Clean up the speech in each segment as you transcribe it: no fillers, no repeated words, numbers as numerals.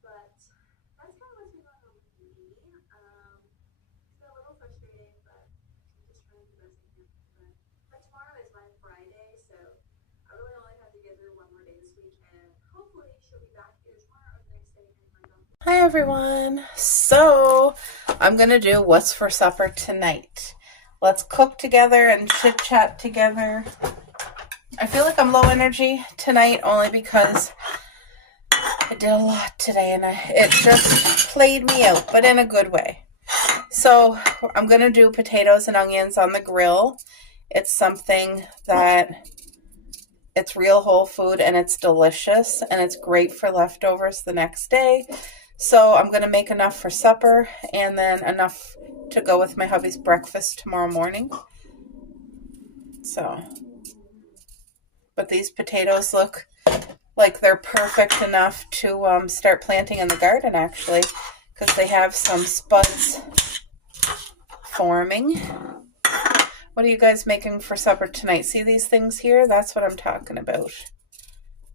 But that's kind of what's been going on with me. It's been a little frustrating, but I'm just trying to do the best I can. But tomorrow is my Friday, so I really only have to give her one more day this week, and hopefully she'll be back either tomorrow or the next day. Hi everyone. So I'm gonna do what's for supper tonight. Let's cook together and chit chat together. I feel like I'm low energy tonight only because I did a lot today and it just played me out, but in a good way. So I'm going to do potatoes and onions on the grill. It's something that it's real whole food and it's delicious and it's great for leftovers the next day. So I'm going to make enough for supper and then enough to go with my hubby's breakfast tomorrow morning. But these potatoes look like they're perfect enough to start planting in the garden, actually, because they have some spuds forming. What are you guys making for supper tonight? See these things here? That's what I'm talking about.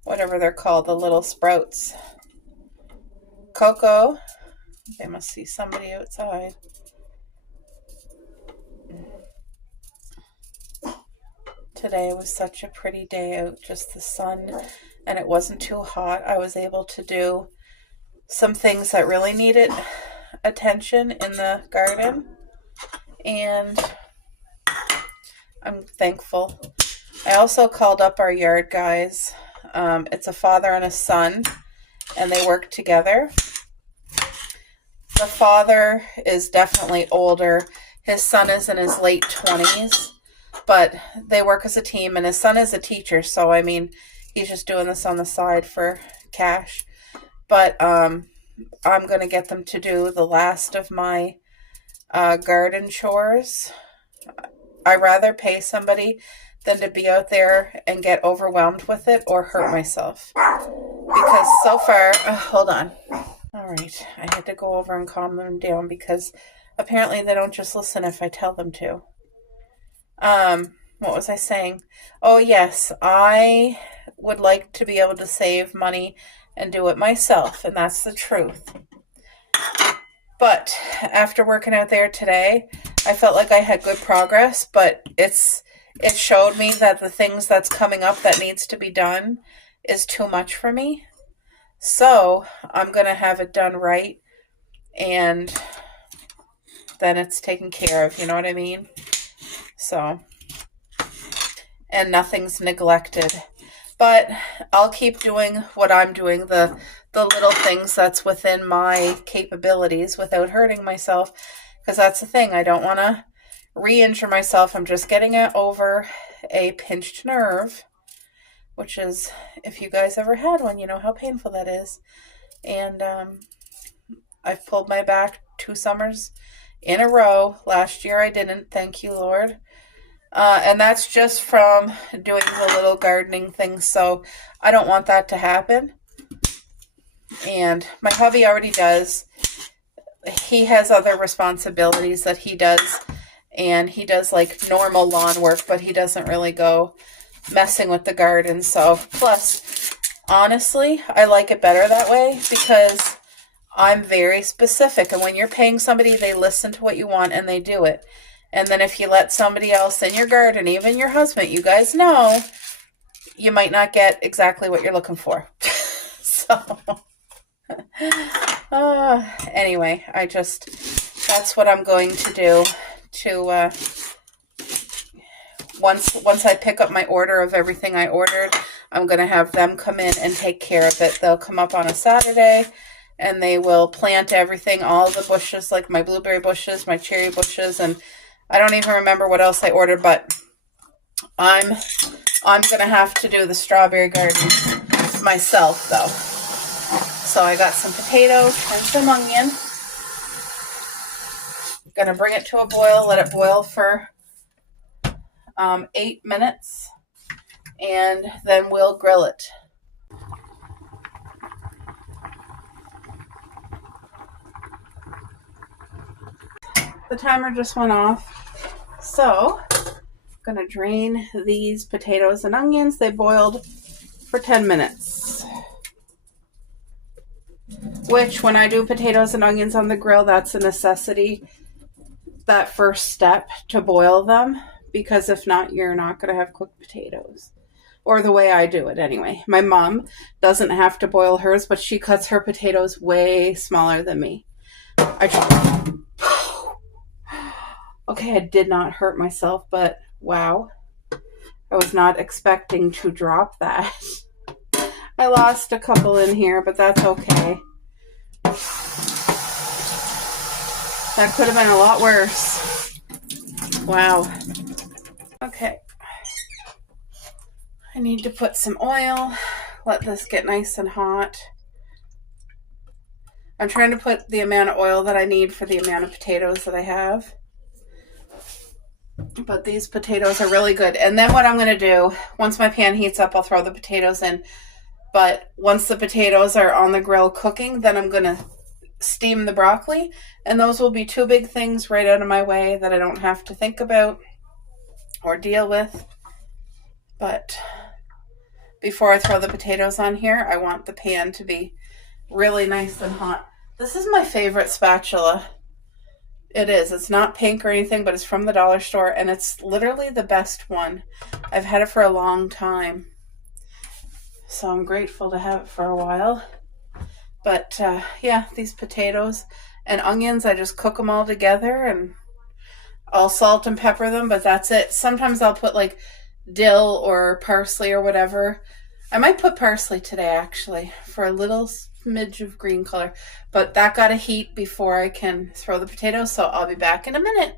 Whatever they're called, the little sprouts. Coco. They must see somebody outside. Today was such a pretty day out, just the sun, and it wasn't too hot. I was able to do some things that really needed attention in the garden, and I'm thankful. I also called up our yard guys. It's a father and a son, and they work together. The father is definitely older. His son is in his late 20s, but they work as a team, and his son is a teacher, so I mean, he's just doing this on the side for cash. But I'm going to get them to do the last of my garden chores. I'd rather pay somebody than to be out there and get overwhelmed with it or hurt myself. Because so far, hold on. All right, I had to go over and calm them down because apparently they don't just listen if I tell them to. What was I saying? Oh, yes, I would like to be able to save money and do it myself, and that's the truth. But after working out there today, I felt like I had good progress, but it showed me that the things that's coming up that needs to be done is too much for me. So I'm going to have it done right, and then it's taken care of, you know what I mean? So, and nothing's neglected. But I'll keep doing what I'm doing, the little things that's within my capabilities without hurting myself, because that's the thing. I don't want to re-injure myself. I'm just getting it over a pinched nerve, which is, if you guys ever had one, you know how painful that is. And I've pulled my back 2 summers in a row. Last year I didn't, thank you, Lord. And that's just from doing the little gardening things, so I don't want that to happen. And my hubby already does. He has other responsibilities that he does, and he does like normal lawn work, but he doesn't really go messing with the garden. So, plus, honestly, I like it better that way because I'm very specific, and when you're paying somebody, they listen to what you want and they do it. And then if you let somebody else in your garden, even your husband, you guys know, you might not get exactly what you're looking for. So, anyway, that's what I'm going to do to, once I pick up my order of everything I ordered, I'm going to have them come in and take care of it. They'll come up on a Saturday, and they will plant everything, all the bushes, like my blueberry bushes, my cherry bushes, and I don't even remember what else I ordered, but I'm going to have to do the strawberry garden myself, though. So I got some potatoes and some onion. Going to bring it to a boil, let it boil for 8 minutes, and then we'll grill it. The timer just went off. So, I'm going to drain these potatoes and onions. They boiled for 10 minutes. which when I do potatoes and onions on the grill, that's a necessity, that first step to boil them, because if not, you're not going to have cooked potatoes. Or the way I do it anyway. My mom doesn't have to boil hers, but she cuts her potatoes way smaller than me. Okay, I did not hurt myself, but wow. I was not expecting to drop that. I lost a couple in here, but that's okay. That could have been a lot worse. Wow. Okay. I need to put some oil. Let this get nice and hot. I'm trying to put the amount of oil that I need for the amount of potatoes that I have. But these potatoes are really good. And then what I'm going to do, once my pan heats up, I'll throw the potatoes in. But once the potatoes are on the grill cooking, then I'm going to steam the broccoli. And those will be two big things right out of my way that I don't have to think about or deal with. But before I throw the potatoes on here, I want the pan to be really nice and hot. This is my favorite spatula. It is. It's not pink or anything, but it's from the dollar store, and it's literally the best one. I've had it for a long time, so I'm grateful to have it for a while. But yeah, these potatoes and onions, I just cook them all together, and I'll salt and pepper them, but that's it. Sometimes I'll put like dill or parsley or whatever. I might put parsley today, actually, for a little smidge of green color, but that got to heat before I can throw the potatoes, so I'll be back in a minute.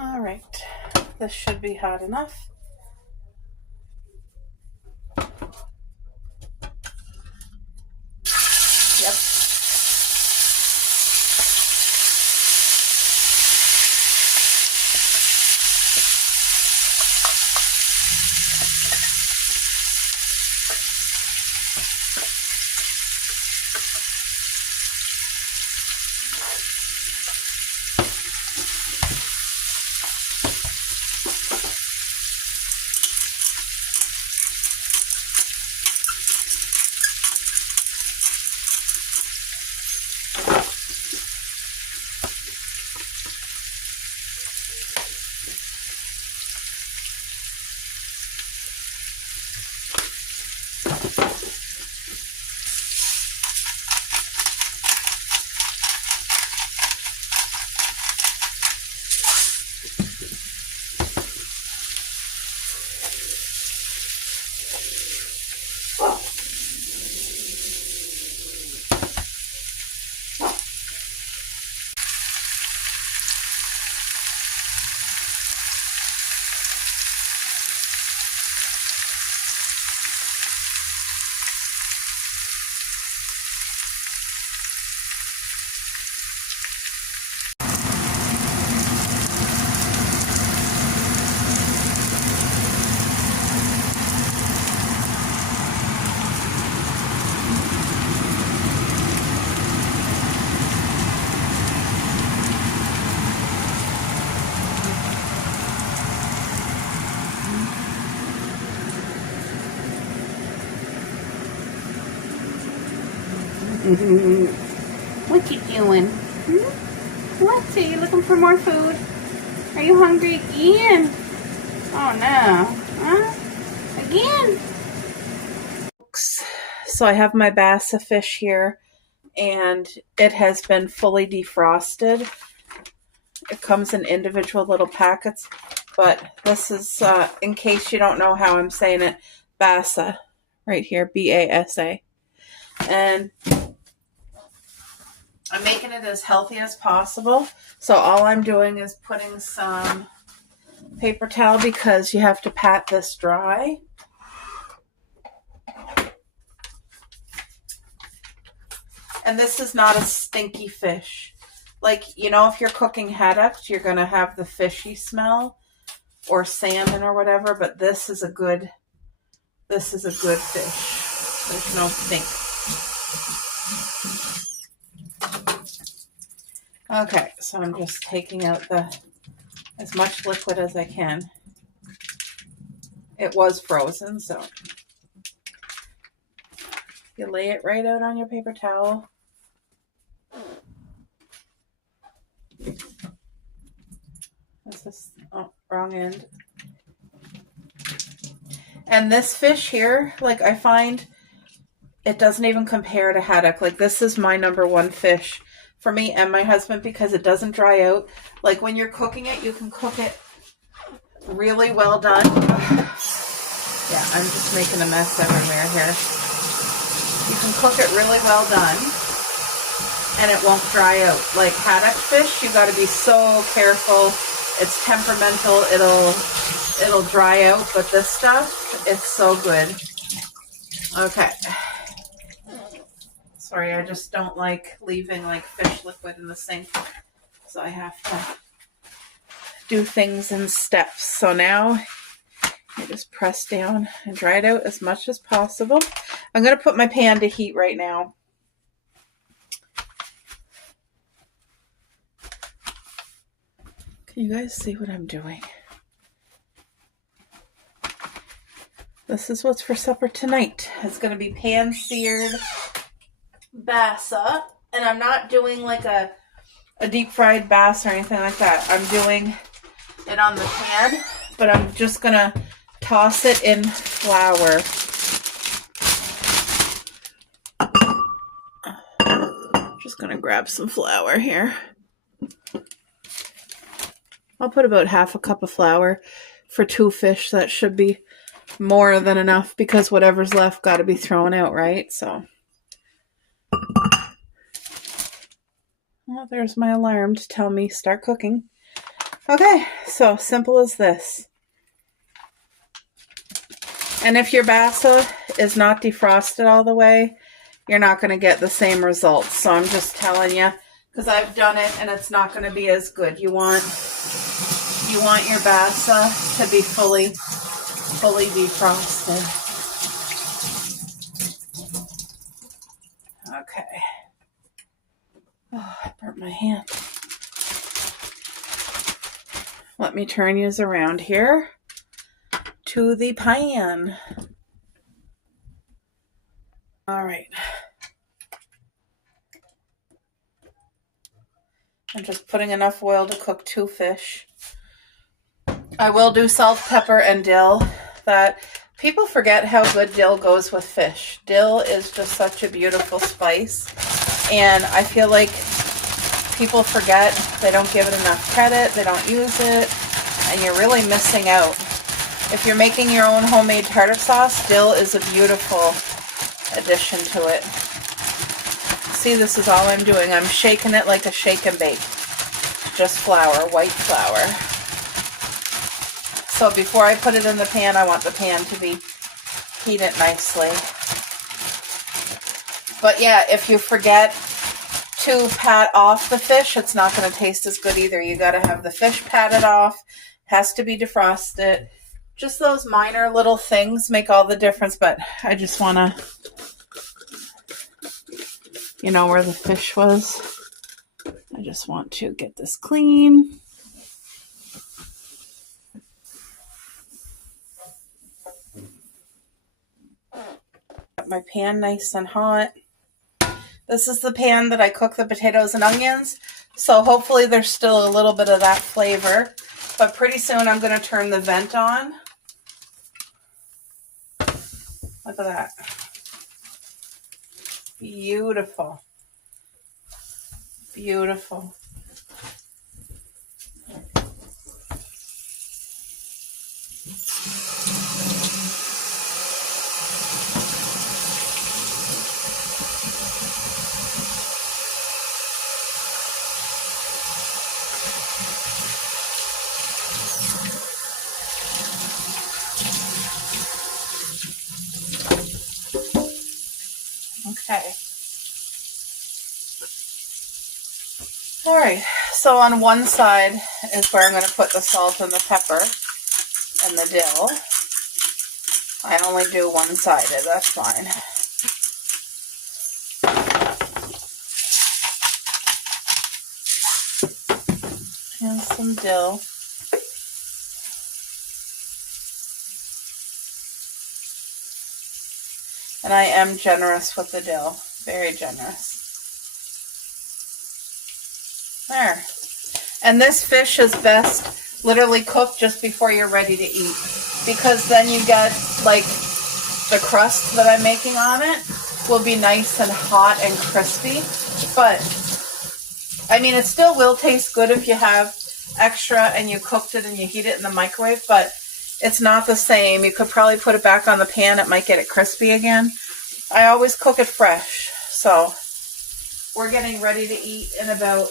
All right, this should be hot enough. Yep. What you doing? What? Are you looking for more food? Are you hungry again? Oh no. Huh? Again? So I have my Bassa fish here, and it has been fully defrosted. It comes in individual little packets, but this is, in case you don't know how I'm saying it, Bassa, right here, B-A-S-A. And I'm making it as healthy as possible. So all I'm doing is putting some paper towel, because you have to pat this dry. And this is not a stinky fish. Like, you know, if you're cooking haddock, you're going to have the fishy smell, or salmon or whatever, but this is a good fish. There's no stink. Okay, so I'm just taking out as much liquid as I can. It was frozen, so you lay it right out on your paper towel. This is, oh, wrong end. And this fish here, like, I find it doesn't even compare to haddock. Like, this is my number one fish for me and my husband, because it doesn't dry out. Like, when you're cooking it, you can cook it really well done. Yeah, I'm just making a mess everywhere here. You can cook it really well done, and it won't dry out. Like haddock fish, you got to be so careful. It's temperamental. It'll dry out, but this stuff, it's so good. Okay. Sorry, I just don't like leaving like fish liquid in the sink, so I have to do things in steps. So now I just press down and dry it out as much as possible. I'm going to put my pan to heat right now. Can you guys see what I'm doing? This is what's for supper tonight. It's going to be pan-seared Bassa, and I'm not doing like a deep-fried bass or anything like that. I'm doing it on the pan, but I'm just going to toss it in flour. Just going to grab some flour here. I'll put about half a cup of flour for 2 fish. That should be more than enough, because whatever's left got to be thrown out, right? So, well, there's my alarm to tell me start cooking. Okay, so simple as this. And if your Bassa is not defrosted all the way, you're not going to get the same results. So I'm just telling you, because I've done it and it's not going to be as good. You want your Bassa to be fully defrosted. Okay. Oh, I burnt my hand. Let me turn yous around here to the pan. All right. I'm just putting enough oil to cook 2 fish. I will do salt, pepper, and dill. That people forget how good dill goes with fish. Dill is just such a beautiful spice, and I feel like people forget. They don't give it enough credit. They don't use it, and you're really missing out. If you're making your own homemade tartar sauce, dill is a beautiful addition to it. See, this is all I'm doing. I'm shaking it like a shake and bake. Just flour, white flour. So before I put it in the pan, I want the pan to be heated nicely. But yeah, if you forget to pat off the fish, it's not going to taste as good either. You got to have the fish patted off. Has to be defrosted. Just those minor little things make all the difference. But I just want to, you know, where the fish was. I just want to get this clean. Got my pan nice and hot. This is the pan that I cook the potatoes and onions. So hopefully there's still a little bit of that flavor. But pretty soon I'm going to turn the vent on. Look at that. Beautiful. Beautiful. Okay. All right. So on one side is where I'm going to put the salt and the pepper and the dill. I only do one-sided. That's fine. And some dill. And I am generous with the dill. Very generous. There. And this fish is best literally cooked just before you're ready to eat. Because then you get, like, the crust that I'm making on it will be nice and hot and crispy. But, I mean, it still will taste good if you have extra and you cooked it and you heat it in the microwave. But it's not the same. You could probably put it back on the pan. It might get it crispy again. I always cook it fresh. So we're getting ready to eat in about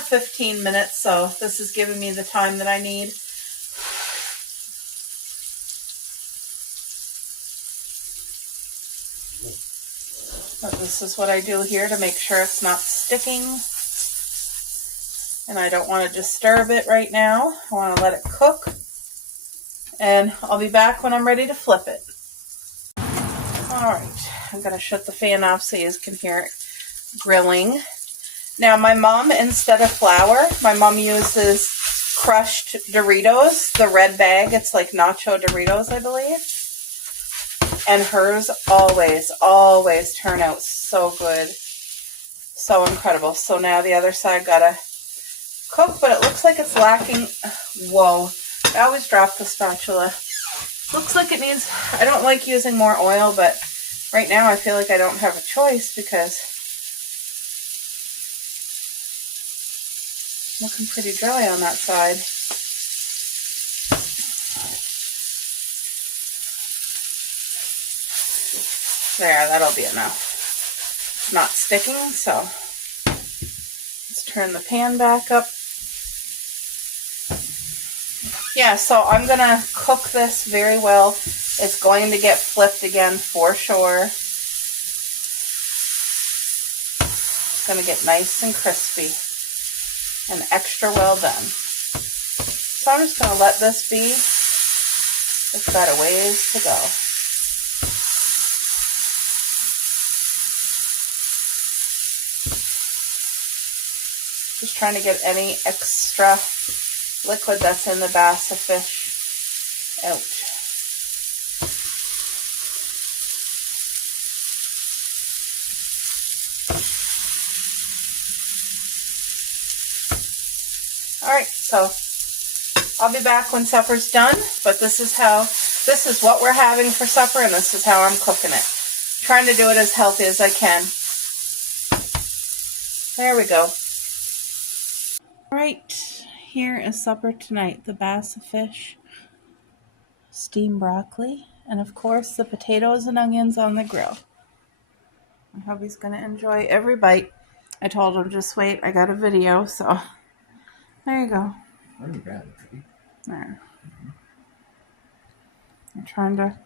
15 minutes. So this is giving me the time that I need. But this is what I do here to make sure it's not sticking. And I don't want to disturb it right now. I want to let it cook. And I'll be back when I'm ready to flip it. Alright, I'm going to shut the fan off so you can hear it grilling. Now my mom, instead of flour, my mom uses crushed Doritos, the red bag. It's like nacho Doritos, I believe. And hers always turn out so good. So incredible. So now the other side got to cook, but it looks like it's lacking. Whoa. I always drop the spatula. Looks like it needs, I don't like using more oil, but right now I feel like I don't have a choice because it's looking pretty dry on that side. There, that'll be enough. It's not sticking, so let's turn the pan back up. Yeah, so I'm going to cook this very well. It's going to get flipped again for sure. It's going to get nice and crispy and extra well done. So I'm just going to let this be. It's got a ways to go. Just trying to get any extra liquid that's in the bassa fish out. Alright, so I'll be back when supper's done, but this is what we're having for supper, and this is how I'm cooking it. Trying to do it as healthy as I can. There we go. Alright, here is supper tonight. The bassa fish, steamed broccoli, and of course the potatoes and onions on the grill. I hope he's going to enjoy every bite. I told him just wait, I got a video, so there you go. There. I'm trying to